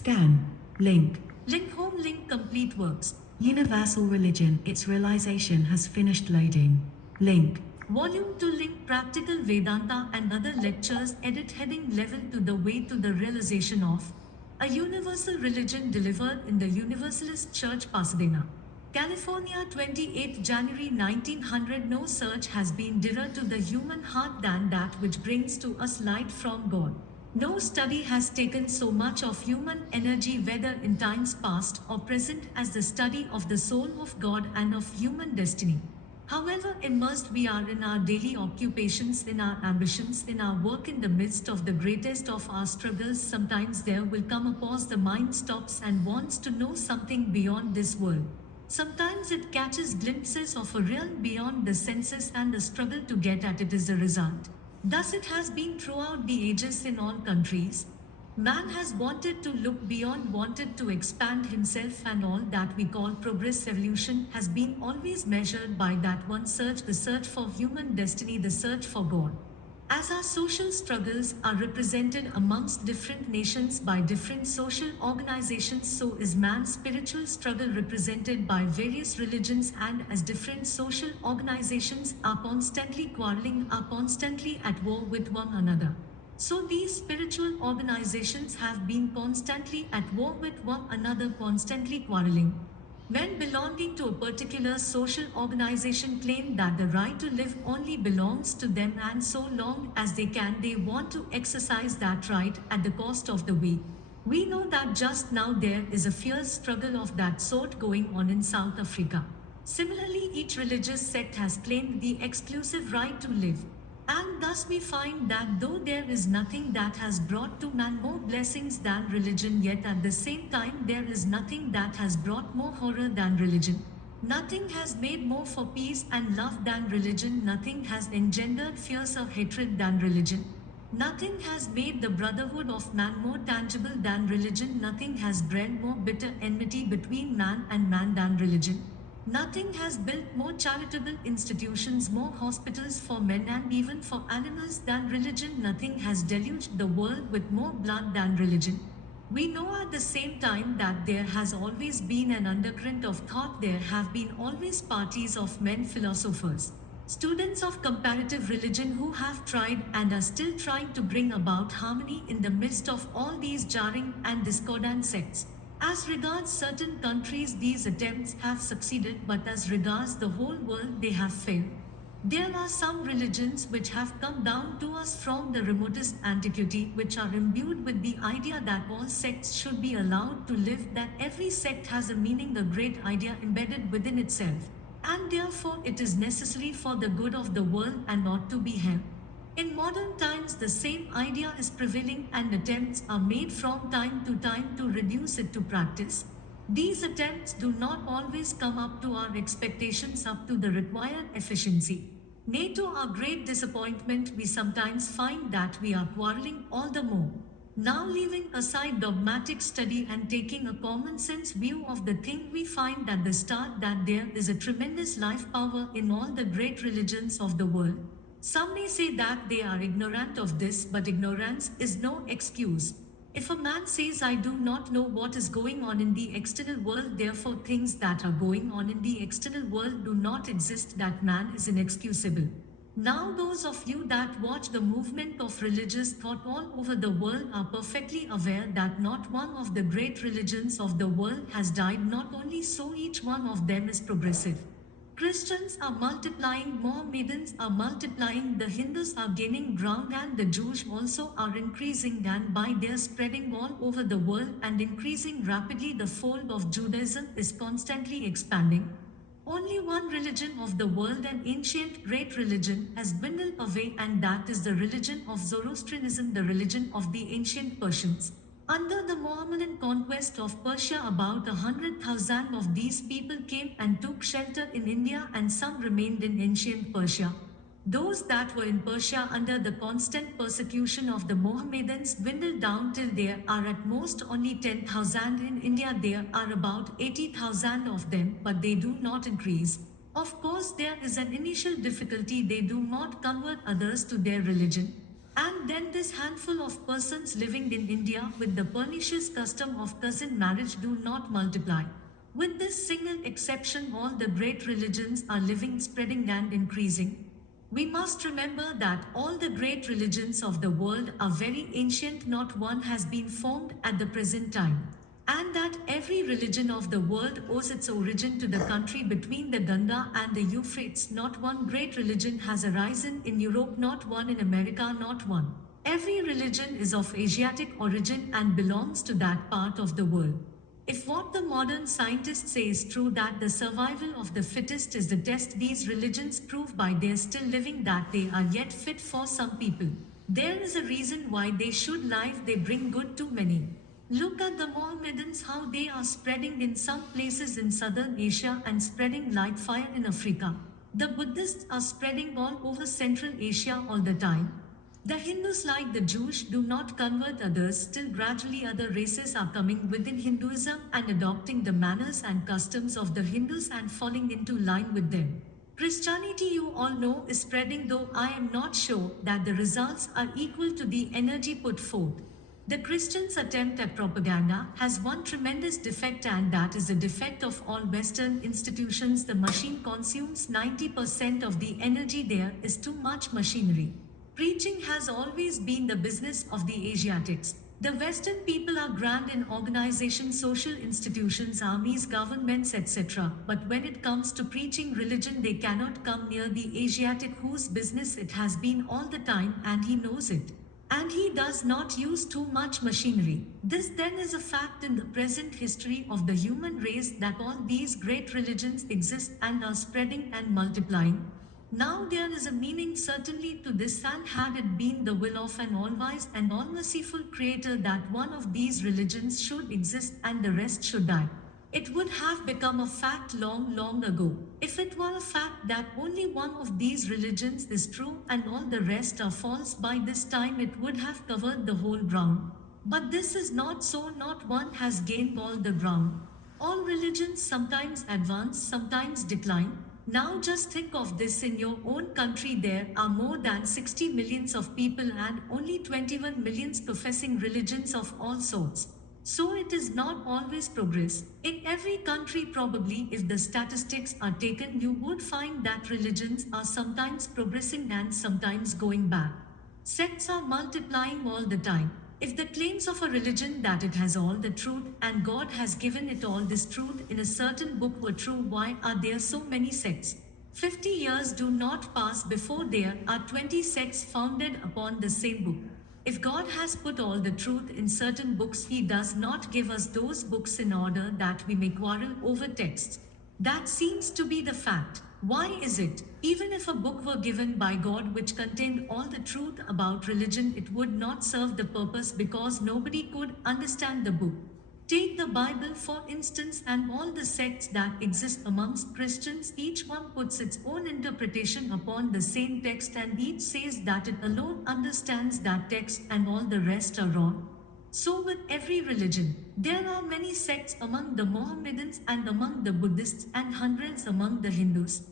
Scan. Link. Link home link complete works. Universal religion, its realization has finished loading. Link. Volume 2 link practical Vedanta and other lectures edit heading level to the way to the realization of a universal religion delivered in the Universalist Church Pasadena, California 28 January 1900. No search has been dearer to the human heart than that which brings to us light from God. No study has taken so much of human energy whether in times past or present as the study of the soul of God and of human destiny. However immersed we are in our daily occupations, in our ambitions, in our work, in the midst of the greatest of our struggles, sometimes there will come a pause, the mind stops and wants to know something beyond this world. Sometimes it catches glimpses of a realm beyond the senses and the struggle to get at it is the result. Thus it has been throughout the ages in all countries. Man has wanted to look beyond, wanted to expand himself, and all that we call progress, evolution, has been always measured by that one search, the search for human destiny, the search for God. As our social struggles are represented amongst different nations by different social organizations, so is man's spiritual struggle represented by various religions, and as different social organizations are constantly quarreling, are constantly at war with one another. So these spiritual organizations have been constantly at war with one another, constantly quarreling. Men belonging to a particular social organization claim that the right to live only belongs to them, and so long as they can, they want to exercise that right at the cost of the weak. We know that just now there is a fierce struggle of that sort going on in South Africa. Similarly, each religious sect has claimed the exclusive right to live. And thus we find that though there is nothing that has brought to man more blessings than religion, yet at the same time there is nothing that has brought more horror than religion. Nothing has made more for peace and love than religion. Nothing has engendered fiercer hatred than religion. Nothing has made the brotherhood of man more tangible than religion. Nothing has bred more bitter enmity between man and man than religion. Nothing has built more charitable institutions, more hospitals for men and even for animals than religion. Nothing has deluged the world with more blood than religion. We know at the same time that there has always been an undercurrent of thought. There have been always parties of men, philosophers, students of comparative religion who have tried and are still trying to bring about harmony in the midst of all these jarring and discordant sects. As regards certain countries, these attempts have succeeded, but as regards the whole world, they have failed. There are some religions which have come down to us from the remotest antiquity, which are imbued with the idea that all sects should be allowed to live, that every sect has a meaning, a great idea embedded within itself, and therefore it is necessary for the good of the world and not to be held. In modern times, the same idea is prevailing, and attempts are made from time to time to reduce it to practice. These attempts do not always come up to our expectations, up to the required efficiency. Nay, to our great disappointment, we sometimes find that we are quarreling all the more. Now, leaving aside dogmatic study and taking a common sense view of the thing, we find at the start that there is a tremendous life power in all the great religions of the world. Some may say that they are ignorant of this, but ignorance is no excuse. If a man says, I do not know what is going on in the external world, therefore things that are going on in the external world do not exist, that man is inexcusable. Now, those of you that watch the movement of religious thought all over the world are perfectly aware that not one of the great religions of the world has died. Not only so, each one of them is progressive. Christians are multiplying, Mohammedans are multiplying, the Hindus are gaining ground, and the Jews also are increasing, and by their spreading all over the world and increasing rapidly, the fold of Judaism is constantly expanding. Only one religion of the world, an ancient great religion, has dwindled away, and that is the religion of Zoroastrianism, the religion of the ancient Persians. Under the Mohammedan conquest of Persia, about 100,000 of these people came and took shelter in India, and some remained in ancient Persia. Those that were in Persia under the constant persecution of the Mohammedans dwindled down till there are at most only 10,000. In India there are about 80,000 of them, but they do not increase. Of course, there is an initial difficulty, they do not convert others to their religion. And then this handful of persons living in India with the pernicious custom of cousin marriage do not multiply. With this single exception, all the great religions are living, spreading, and increasing. We must remember that all the great religions of the world are very ancient, not one has been formed at the present time. And that every religion of the world owes its origin to the country between the Ganga and the Euphrates. Not one great religion has arisen in Europe, not one in America, not one. Every religion is of Asiatic origin and belongs to that part of the world. If what the modern scientists say is true, that the survival of the fittest is the test, these religions prove by their still living that they are yet fit for some people. There is a reason why they should live, they bring good to many. Look at the Mohammedans, how they are spreading in some places in southern Asia and spreading like fire in Africa. The Buddhists are spreading all over Central Asia all the time. The Hindus, like the Jews, do not convert others, still gradually other races are coming within Hinduism and adopting the manners and customs of the Hindus and falling into line with them. Christianity, you all know, is spreading, though I am not sure that the results are equal to the energy put forth. The Christians' attempt at propaganda has one tremendous defect, and that is the defect of all Western institutions. The machine consumes 90% of the energy, there is too much machinery. Preaching has always been the business of the Asiatics. The Western people are grand in organization, social institutions, armies, governments, etc. But when it comes to preaching religion, they cannot come near the Asiatic, whose business it has been all the time, and he knows it. And he does not use too much machinery. This then is a fact in the present history of the human race, that all these great religions exist and are spreading and multiplying. Now there is a meaning certainly to this, and had it been the will of an all-wise and all-merciful Creator that one of these religions should exist and the rest should die, it would have become a fact long, long ago. If it were a fact that only one of these religions is true and all the rest are false, by this time it would have covered the whole ground. But this is not so, not one has gained all the ground. All religions sometimes advance, sometimes decline. Now just think of this: in your own country there are more than 60 millions of people and only 21 millions professing religions of all sorts. So it is not always progress. In every country, probably, if the statistics are taken, you would find that religions are sometimes progressing and sometimes going back. Sects are multiplying all the time. If the claims of a religion that it has all the truth and God has given it all this truth in a certain book were true, why are there so many sects? 50 years do not pass before there are 20 sects founded upon the same book. If God has put all the truth in certain books, He does not give us those books in order that we may quarrel over texts. That seems to be the fact. Why is it? Even if a book were given by God which contained all the truth about religion, it would not serve the purpose, because nobody could understand the book. Take the Bible for instance, and all the sects that exist amongst Christians, each one puts its own interpretation upon the same text, and each says that it alone understands that text and all the rest are wrong. So with every religion, there are many sects among the Mohammedans and among the Buddhists and hundreds among the Hindus.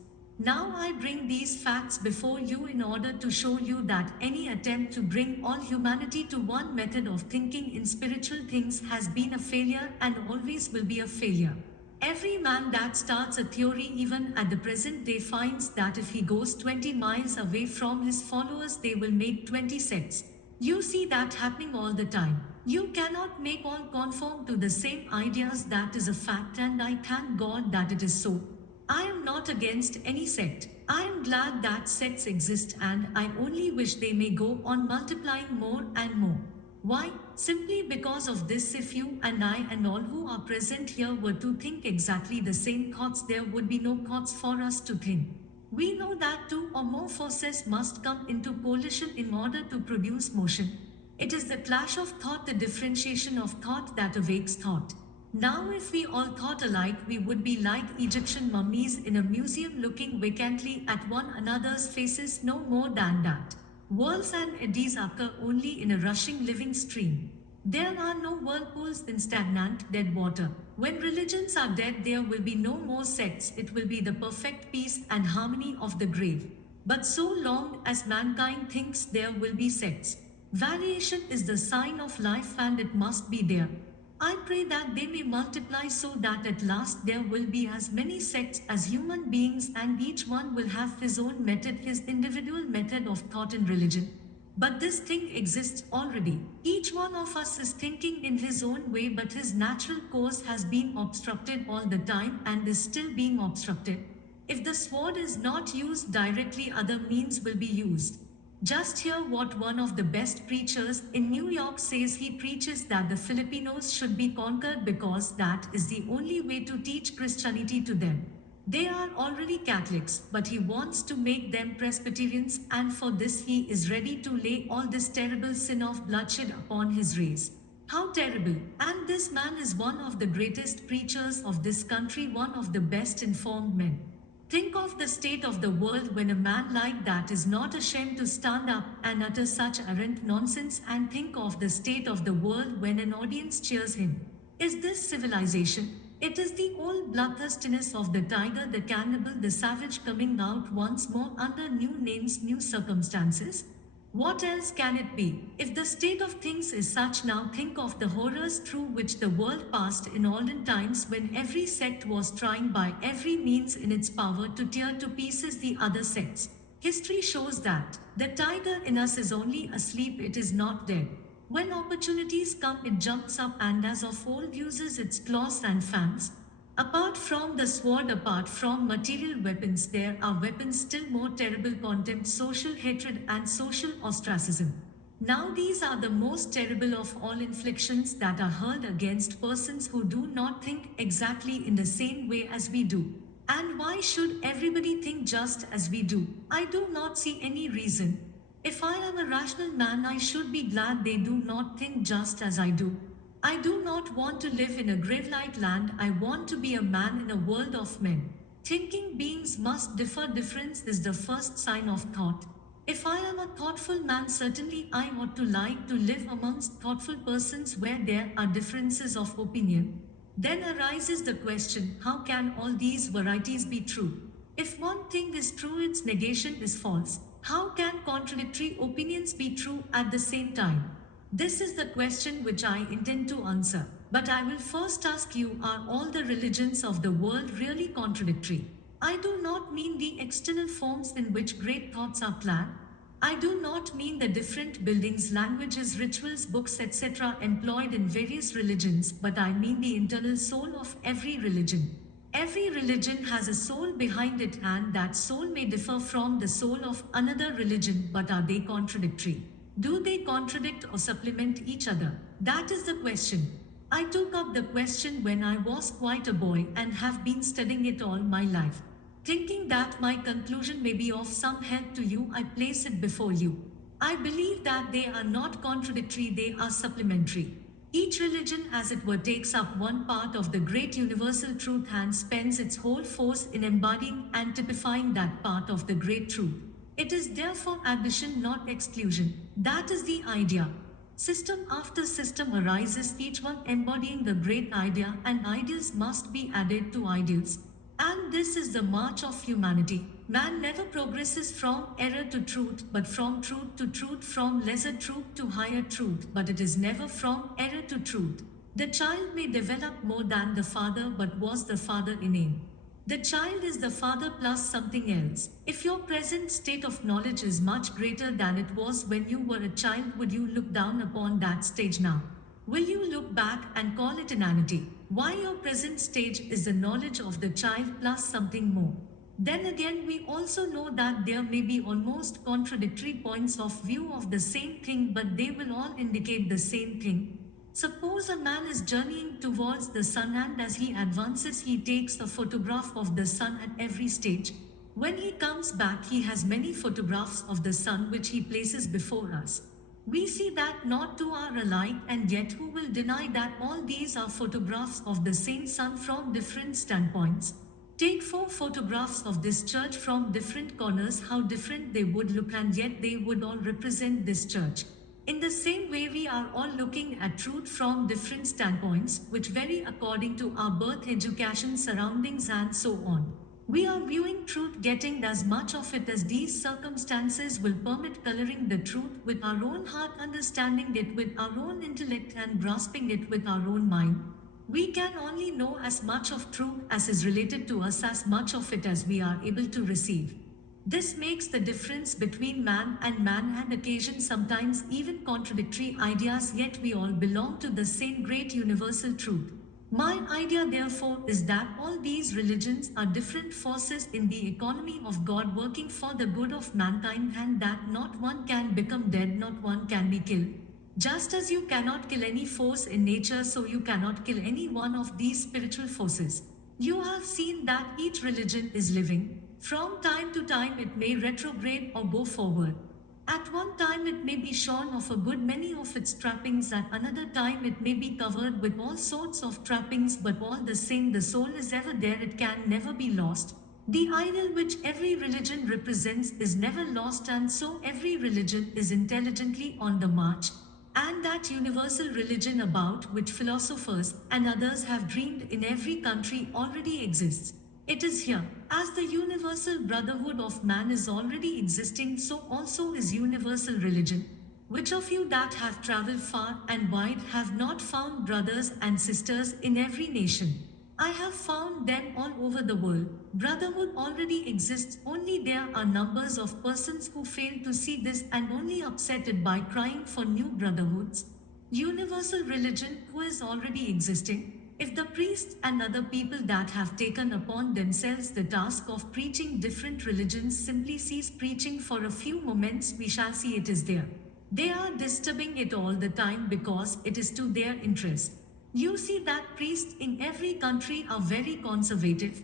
Now I bring these facts before you in order to show you that any attempt to bring all humanity to one method of thinking in spiritual things has been a failure and always will be a failure. Every man that starts a theory, even at the present day, finds that if he goes 20 miles away from his followers, they will make 20 sects. You see that happening all the time. You cannot make all conform to the same ideas, that is a fact, and I thank God that it is so. I am not against any sect. I am glad that sects exist, and I only wish they may go on multiplying more and more. Why? Simply because of this: if you and I and all who are present here were to think exactly the same thoughts, there would be no thoughts for us to think. We know that two or more forces must come into coalition in order to produce motion. It is the clash of thought, the differentiation of thought, that awakes thought. Now, if we all thought alike, we would be like Egyptian mummies in a museum, looking vacantly at one another's faces, no more than that. Whirls and eddies occur only in a rushing living stream. There are no whirlpools in stagnant dead water. When religions are dead, there will be no more sects. It will be the perfect peace and harmony of the grave. But so long as mankind thinks there will be sects, variation is the sign of life and it must be there. I pray that they may multiply so that at last there will be as many sects as human beings and each one will have his own method, his individual method of thought in religion. But this thing exists already. Each one of us is thinking in his own way, but his natural course has been obstructed all the time and is still being obstructed. If the sword is not used directly, other means will be used. Just hear what one of the best preachers in New York says. He preaches that the Filipinos should be conquered because that is the only way to teach Christianity to them. They are already Catholics, but he wants to make them Presbyterians, and for this he is ready to lay all this terrible sin of bloodshed upon his race. How terrible! And this man is one of the greatest preachers of this country, one of the best informed men. Think of the state of the world when a man like that is not ashamed to stand up and utter such arrant nonsense, and think of the state of the world when an audience cheers him. Is this civilization? It is the old bloodthirstiness of the tiger, the cannibal, the savage coming out once more under new names, new circumstances. What else can it be? If the state of things is such, now think of the horrors through which the world passed in olden times when every sect was trying by every means in its power to tear to pieces the other sects. History shows that the tiger in us is only asleep, it is not dead. When opportunities come, it jumps up and as of old uses its claws and fangs. Apart from the sword, apart from material weapons, there are weapons still more terrible: contempt, social hatred, and social ostracism. Now, these are the most terrible of all inflictions that are hurled against persons who do not think exactly in the same way as we do. And why should everybody think just as we do? I do not see any reason. If I am a rational man, I should be glad they do not think just as I do. I do not want to live in a grave-like land. I want to be a man in a world of men. Thinking beings must differ. Difference is the first sign of thought. If I am a thoughtful man, certainly I ought to like to live amongst thoughtful persons where there are differences of opinion. Then arises the question, how can all these varieties be true? If one thing is true, its negation is false. How can contradictory opinions be true at the same time? This is the question which I intend to answer. But I will first ask you, are all the religions of the world really contradictory? I do not mean the external forms in which great thoughts are planned. I do not mean the different buildings, languages, rituals, books, etc. employed in various religions, but I mean the internal soul of every religion. Every religion has a soul behind it, and that soul may differ from the soul of another religion, but are they contradictory? Do they contradict or supplement each other? That is the question. I took up the question when I was quite a boy and have been studying it all my life. Thinking that my conclusion may be of some help to you, I place it before you. I believe that they are not contradictory, they are supplementary. Each religion, as it were, takes up one part of the great universal truth and spends its whole force in embodying and typifying that part of the great truth. It is therefore addition, not exclusion. That is the idea. System after system arises, each one embodying the great idea, and ideals must be added to ideals. And this is the march of humanity. Man never progresses from error to truth, but from truth to truth, from lesser truth to higher truth, but it is never from error to truth. The child may develop more than the father, but was the father innate? The child is the father plus something else. If your present state of knowledge is much greater than it was when you were a child, would you look down upon that stage now? Will you look back and call it inanity? Why, your present stage is the knowledge of the child plus something more. Then again, we also know that there may be almost contradictory points of view of the same thing, but they will all indicate the same thing. Suppose a man is journeying towards the sun, and as he advances, he takes a photograph of the sun at every stage. When he comes back, he has many photographs of the sun which he places before us. We see that not two are alike, and yet who will deny that all these are photographs of the same sun from different standpoints? Take 4 photographs of this church from different corners, how different they would look, and yet they would all represent this church. In the same way, we are all looking at truth from different standpoints, which vary according to our birth, education, surroundings, and so on. We are viewing truth, getting as much of it as these circumstances will permit, coloring the truth with our own heart, understanding it with our own intellect, and grasping it with our own mind. We can only know as much of truth as is related to us, as much of it as we are able to receive. This makes the difference between man, and occasions sometimes even contradictory ideas, yet we all belong to the same great universal truth. My idea, therefore, is that all these religions are different forces in the economy of God working for the good of mankind, and that not one can become dead, not one can be killed. Just as you cannot kill any force in nature, so you cannot kill any one of these spiritual forces. You have seen that each religion is living. From time to time, it may retrograde or go forward. At one time, it may be shorn of a good many of its trappings, at another time, it may be covered with all sorts of trappings, but all the same, the soul is ever there, it can never be lost. The ideal which every religion represents is never lost, and so every religion is intelligently on the march. And that universal religion about which philosophers and others have dreamed in every country already exists. It is here. As the universal brotherhood of man is already existing, so also is universal religion. Which of you that have traveled far and wide have not found brothers and sisters in every nation? I have found them all over the world. Brotherhood already exists, only there are numbers of persons who fail to see this and only upset it by crying for new brotherhoods. Universal religion, who is already existing, if the priests and other people that have taken upon themselves the task of preaching different religions simply cease preaching for a few moments, we shall see it is there. They are disturbing it all the time because it is to their interest. You see that priests in every country are very conservative.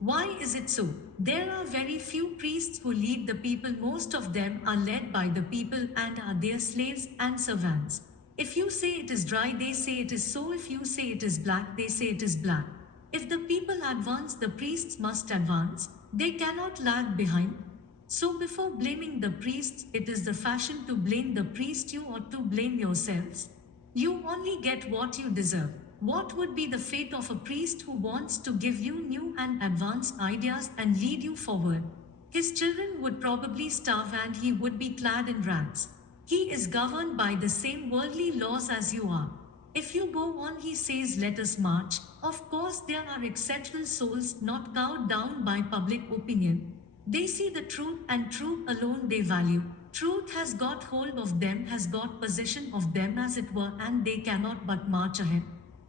Why is it so? There are very few priests who lead the people, most of them are led by the people and are their slaves and servants. If you say it is dry, they say it is so. If you say it is black, they say it is black. If the people advance, the priests must advance. They cannot lag behind. So before blaming the priests, it is the fashion to blame the priest. You ought to blame yourselves. You only get what you deserve. What would be the fate of a priest who wants to give you new and advanced ideas and lead you forward? His children would probably starve and he would be clad in rags. He is governed by the same worldly laws as you are. If you go on, he says, let us march. Of course, there are exceptional souls not cowed down by public opinion. They see the truth and truth alone they value. Truth has got hold of them, has got possession of them as it were, and they cannot but march ahead.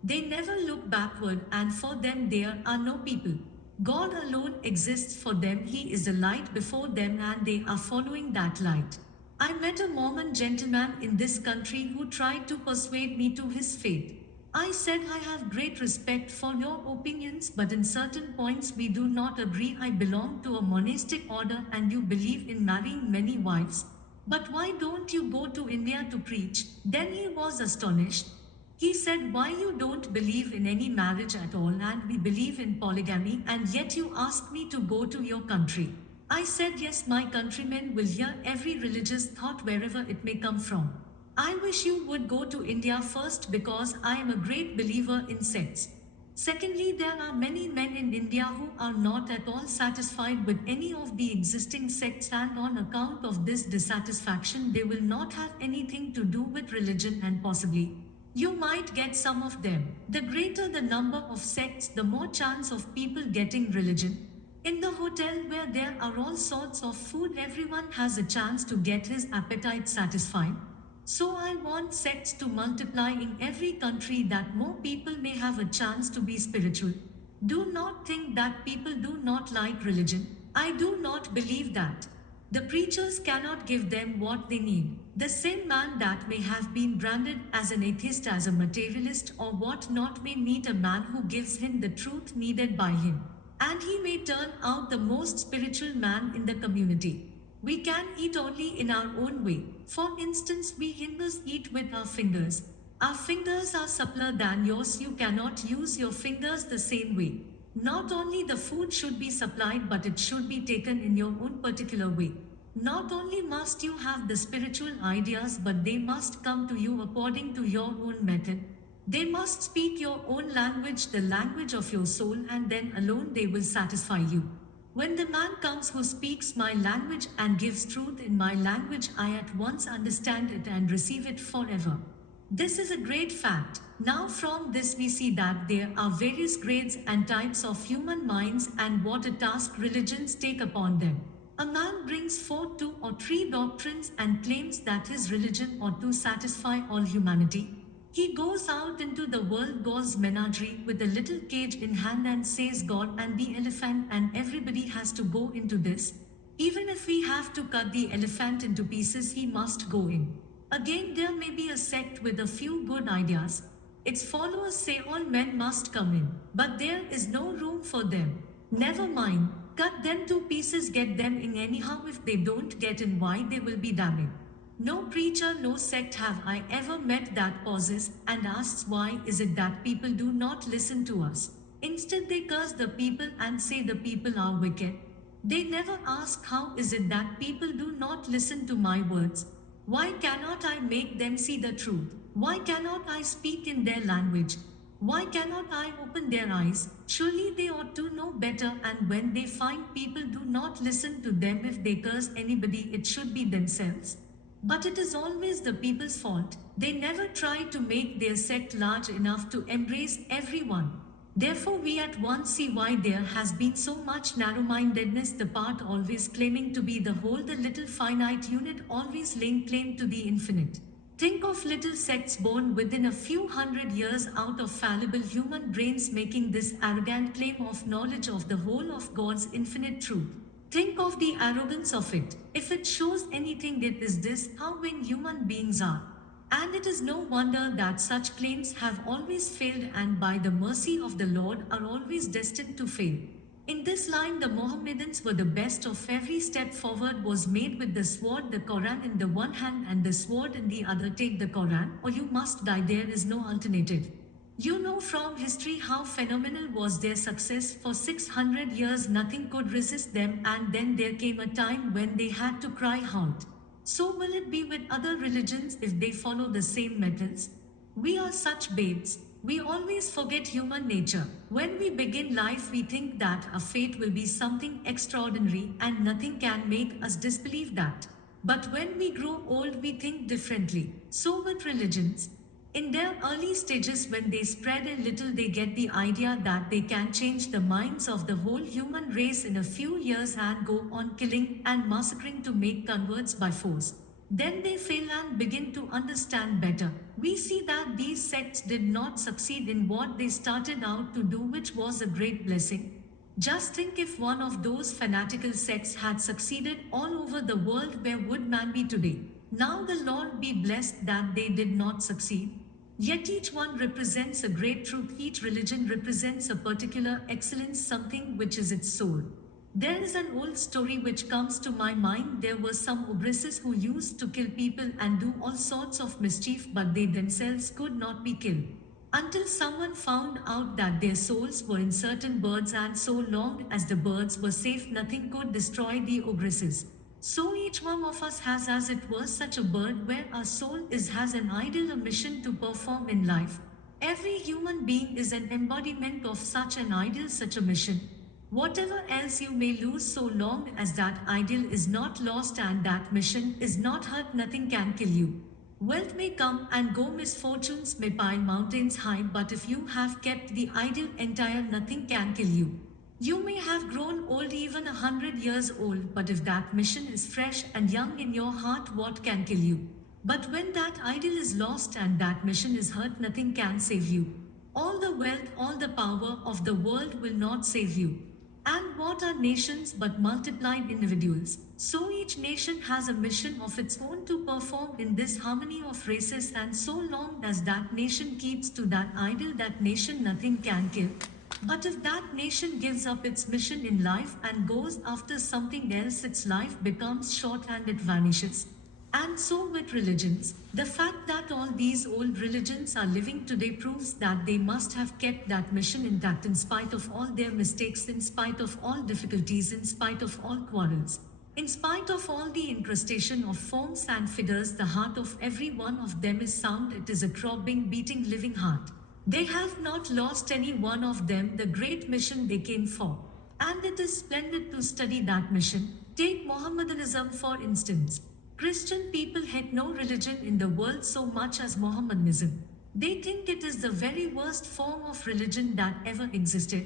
They never look backward, and for them there are no people. God alone exists for them. He is a light before them, and they are following that light. I met a Mormon gentleman in this country who tried to persuade me to his faith. I said, I have great respect for your opinions, but in certain points we do not agree. I belong to a monastic order and you believe in marrying many wives. But why don't you go to India to preach? Then he was astonished. He said, why you don't believe in any marriage at all, and we believe in polygamy, and yet you ask me to go to your country. I said, yes, my countrymen will hear every religious thought wherever it may come from. I wish you would go to India first because I am a great believer in sects. Secondly, there are many men in India who are not at all satisfied with any of the existing sects, and on account of this dissatisfaction, they will not have anything to do with religion, and possibly you might get some of them. The greater the number of sects, the more chance of people getting religion. In the hotel where there are all sorts of food, everyone has a chance to get his appetite satisfied. So I want sects to multiply in every country that more people may have a chance to be spiritual. Do not think that people do not like religion. I do not believe that. The preachers cannot give them what they need. The same man that may have been branded as an atheist, as a materialist, or what not, may meet a man who gives him the truth needed by him. And he may turn out the most spiritual man in the community. We can eat only in our own way. For instance, we Hindus eat with our fingers. Our fingers are suppler than yours. You cannot use your fingers the same way. Not only the food should be supplied, but it should be taken in your own particular way. Not only must you have the spiritual ideas, but they must come to you according to your own method. They must speak your own language, the language of your soul, and then alone they will satisfy you. When the man comes who speaks my language and gives truth in my language, I at once understand it and receive it forever. This is a great fact. Now, from this, we see that there are various grades and types of human minds and what a task religions take upon them. A man brings forth two or three doctrines and claims that his religion ought to satisfy all humanity. He goes out into the world, God's menagerie, with a little cage in hand and says, God and the elephant, and everybody has to go into this. Even if we have to cut the elephant into pieces, he must go in. Again, there may be a sect with a few good ideas. Its followers say all men must come in, but there is no room for them. Never mind, cut them to pieces, get them in anyhow. If they don't get in, why they will be damned. No preacher, no sect have I ever met that pauses and asks why is it that people do not listen to us. Instead, they curse the people and say the people are wicked. They never ask how is it that people do not listen to my words. Why cannot I make them see the truth? Why cannot I speak in their language? Why cannot I open their eyes? Surely they ought to know better, and when they find people do not listen to them, if they curse anybody, it should be themselves. But it is always the people's fault. They never try to make their sect large enough to embrace everyone. Therefore, we at once see why there has been so much narrow mindedness, the part always claiming to be the whole, the little finite unit always laying claim to the infinite. Think of little sects born within a few hundred years out of fallible human brains making this arrogant claim of knowledge of the whole of God's infinite truth. Think of the arrogance of it. If it shows anything, it is this, how vain human beings are. And it is no wonder that such claims have always failed and by the mercy of the Lord are always destined to fail. In this line, the Mohammedans were the best of. Every step forward was made with the sword, the Quran in the one hand and the sword in the other. Take the Quran or you must die. There is no alternative. You know from history how phenomenal was their success. For 600 years nothing could resist them, and then there came a time when they had to cry out. So will it be with other religions if they follow the same methods? We are such babes. We always forget human nature. When we begin life, we think that our fate will be something extraordinary and nothing can make us disbelieve that. But when we grow old, we think differently. So with religions, in their early stages, when they spread a little, they get the idea that they can change the minds of the whole human race in a few years and go on killing and massacring to make converts by force. Then they fail and begin to understand better. We see that these sects did not succeed in what they started out to do, which was a great blessing. Just think, if one of those fanatical sects had succeeded all over the world, where would man be today? Now the Lord be blessed that they did not succeed. Yet each one represents a great truth, each religion represents a particular excellence, something which is its soul. There is an old story which comes to my mind. There were some ogresses who used to kill people and do all sorts of mischief, but they themselves could not be killed. Until someone found out that their souls were in certain birds, and so long as the birds were safe, nothing could destroy the ogresses. So each one of us has, as it were, such a bird where our soul is, has an ideal, a mission to perform in life. Every human being is an embodiment of such an ideal, such a mission. Whatever else you may lose, so long as that ideal is not lost and that mission is not hurt, nothing can kill you. Wealth may come and go, misfortunes may pile mountains high, but if you have kept the ideal entire, nothing can kill you. You may have grown old, even 100 years old, but if that mission is fresh and young in your heart, what can kill you? But when that ideal is lost and that mission is hurt, nothing can save you. All the wealth, all the power of the world will not save you. And what are nations but multiplied individuals? So each nation has a mission of its own to perform in this harmony of races, and so long as that nation keeps to that ideal, that nation nothing can kill. But if that nation gives up its mission in life and goes after something else, its life becomes short and it vanishes. And so with religions, the fact that all these old religions are living today proves that they must have kept that mission intact in spite of all their mistakes, in spite of all difficulties, in spite of all quarrels. In spite of all the incrustation of forms and figures, the heart of every one of them is sound. It is a throbbing, beating, living heart. They have not lost any one of them the great mission they came for. And it is splendid to study that mission. Take Mohammedanism for instance. Christian people hate no religion in the world so much as Mohammedanism. They think it is the very worst form of religion that ever existed.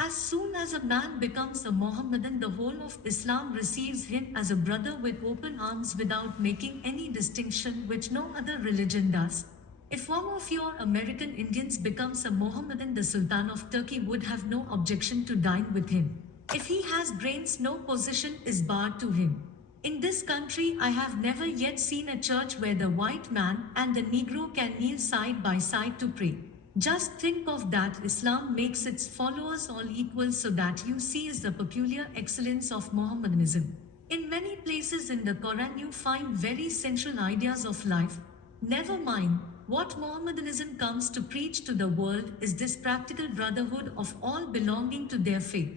As soon as a man becomes a Mohammedan, the whole of Islam receives him as a brother with open arms without making any distinction which no other religion does. If one of your American Indians becomes a Mohammedan, the Sultan of Turkey would have no objection to dine with him. If he has brains, no position is barred to him. In this country, I have never yet seen a church where the white man and the Negro can kneel side by side to pray. Just think of that. Islam makes its followers all equal, so that you see is the peculiar excellence of Mohammedanism. In many places in the Quran, you find very central ideas of life. Never mind, what Mohammedanism comes to preach to the world is this practical brotherhood of all belonging to their faith.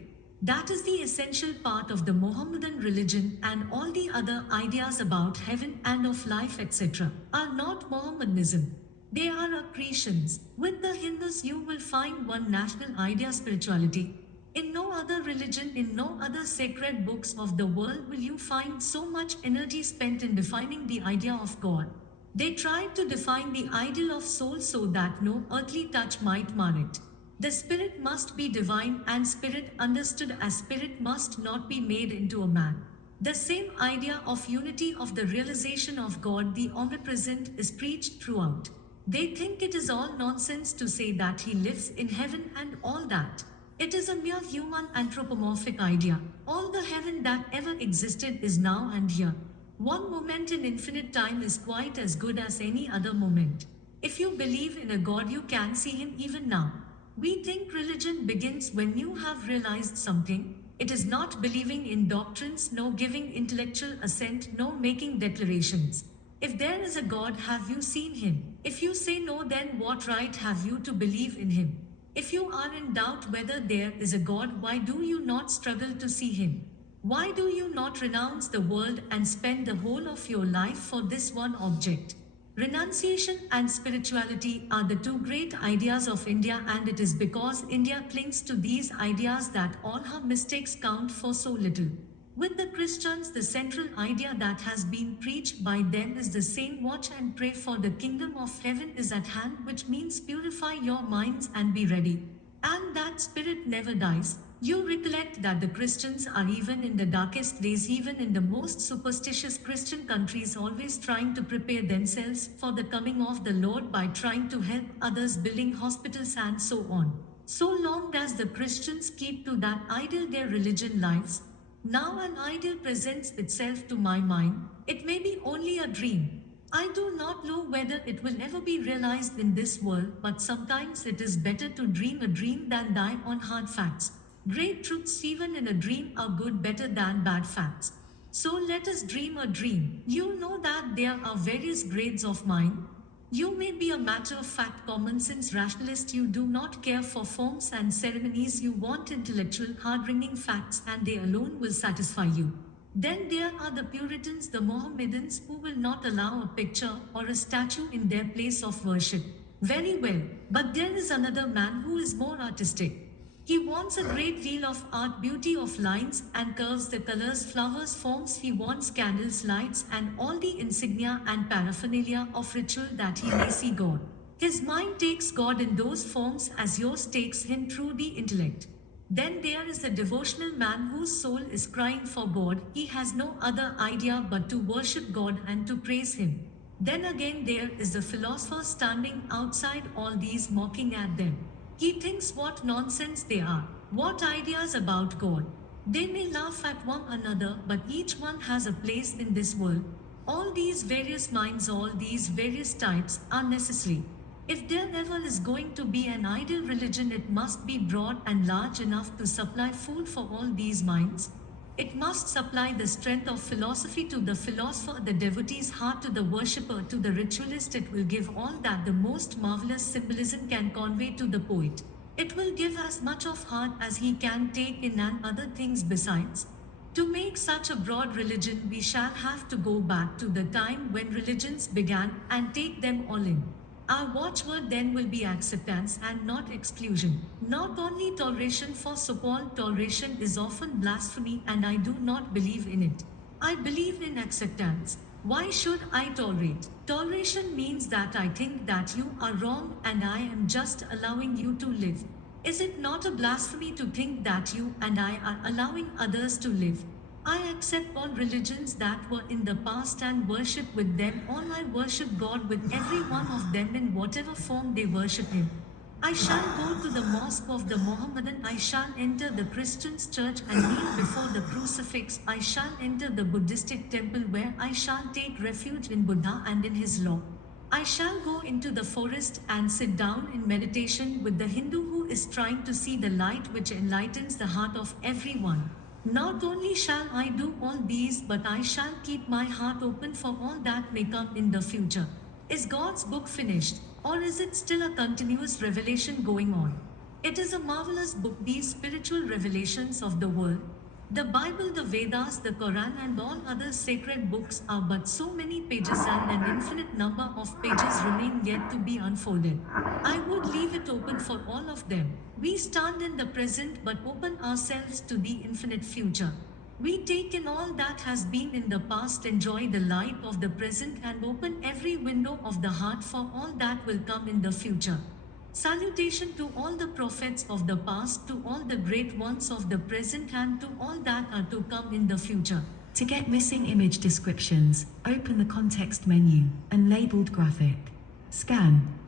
That is the essential part of the Mohammedan religion, and all the other ideas about heaven and of life, etc., are not Mohammedanism. They are accretions. With the Hindus, you will find one national idea, spirituality. In no other religion, in no other sacred books of the world will you find so much energy spent in defining the idea of God. They tried to define the ideal of soul so that no earthly touch might mar it. The spirit must be divine, and spirit understood as spirit must not be made into a man. The same idea of unity, of the realization of God the omnipresent, is preached throughout. They think it is all nonsense to say that he lives in heaven and all that. It is a mere human anthropomorphic idea. All the heaven that ever existed is now and here. One moment in infinite time is quite as good as any other moment. If you believe in a God, you can see him even now. We think religion begins when you have realized something. It is not believing in doctrines, no giving intellectual assent, no making declarations. If there is a God, have you seen him? If you say no, then what right have you to believe in him? If you are in doubt whether there is a God, why do you not struggle to see him? Why do you not renounce the world and spend the whole of your life for this one object? Renunciation and spirituality are the two great ideas of India, and it is because India clings to these ideas that all her mistakes count for so little. With the Christians, the central idea that has been preached by them is the same: watch and pray, for the kingdom of heaven is at hand, which means purify your minds and be ready. And that spirit never dies. You recollect that the Christians are, even in the darkest days, even in the most superstitious Christian countries, always trying to prepare themselves for the coming of the Lord by trying to help others, building hospitals and so on. So long as the Christians keep to that ideal, their religion lives. Now an ideal presents itself to my mind. It may be only a dream. I do not know whether it will ever be realized in this world, but sometimes it is better to dream a dream than die on hard facts. Great truths, even in a dream, are good, better than bad facts. So let us dream a dream. You know that there are various grades of mind. You may be a matter of fact, common sense rationalist. You do not care for forms and ceremonies. You want intellectual, hard-ringing facts, and they alone will satisfy you. Then there are the Puritans, the Mohammedans, who will not allow a picture or a statue in their place of worship. Very well, but there is another man who is more artistic. He wants a great deal of art, beauty of lines and curves, the colors, flowers, forms. He wants candles, lights, and all the insignia and paraphernalia of ritual that he may see God. His mind takes God in those forms as yours takes him through the intellect. Then there is the devotional man whose soul is crying for God. He has no other idea but to worship God and to praise him. Then again there is the philosopher standing outside all these, mocking at them. He thinks what nonsense they are, what ideas about God. They may laugh at one another, but each one has a place in this world. All these various minds, all these various types, are necessary. If there ever is going to be an ideal religion, it must be broad and large enough to supply food for all these minds. It must supply the strength of philosophy to the philosopher, the devotee's heart to the worshipper, to the ritualist. It will give all that the most marvelous symbolism can convey to the poet. It will give as much of heart as he can take in, and other things besides. To make such a broad religion, we shall have to go back to the time when religions began and take them all in. Our watchword then will be acceptance and not exclusion. Not only toleration, for so-called toleration is often blasphemy and I do not believe in it. I believe in acceptance. Why should I tolerate? Toleration means that I think that you are wrong and I am just allowing you to live. Is it not a blasphemy to think that you and I are allowing others to live? I accept all religions that were in the past and worship with them all. I worship God with every one of them in whatever form they worship Him. I shall go to the mosque of the Mohammedan. I shall enter the Christian's church and kneel before the crucifix. I shall enter the Buddhistic temple where I shall take refuge in Buddha and in his law. I shall go into the forest and sit down in meditation with the Hindu who is trying to see the light which enlightens the heart of everyone. Not only shall I do all these, but I shall keep my heart open for all that may come in the future. Is God's book finished, or is it still a continuous revelation going on? It is a marvelous book, these spiritual revelations of the world. The Bible, the Vedas, the Quran, and all other sacred books are but so many pages, and an infinite number of pages remain yet to be unfolded. I would leave it open for all of them. We stand in the present but open ourselves to the infinite future. We take in all that has been in the past, enjoy the light of the present, and open every window of the heart for all that will come in the future. Salutation to all the prophets of the past, to all the great ones of the present, and to all that are to come in the future. To get missing image descriptions, open the context menu and labeled graphic. Scan.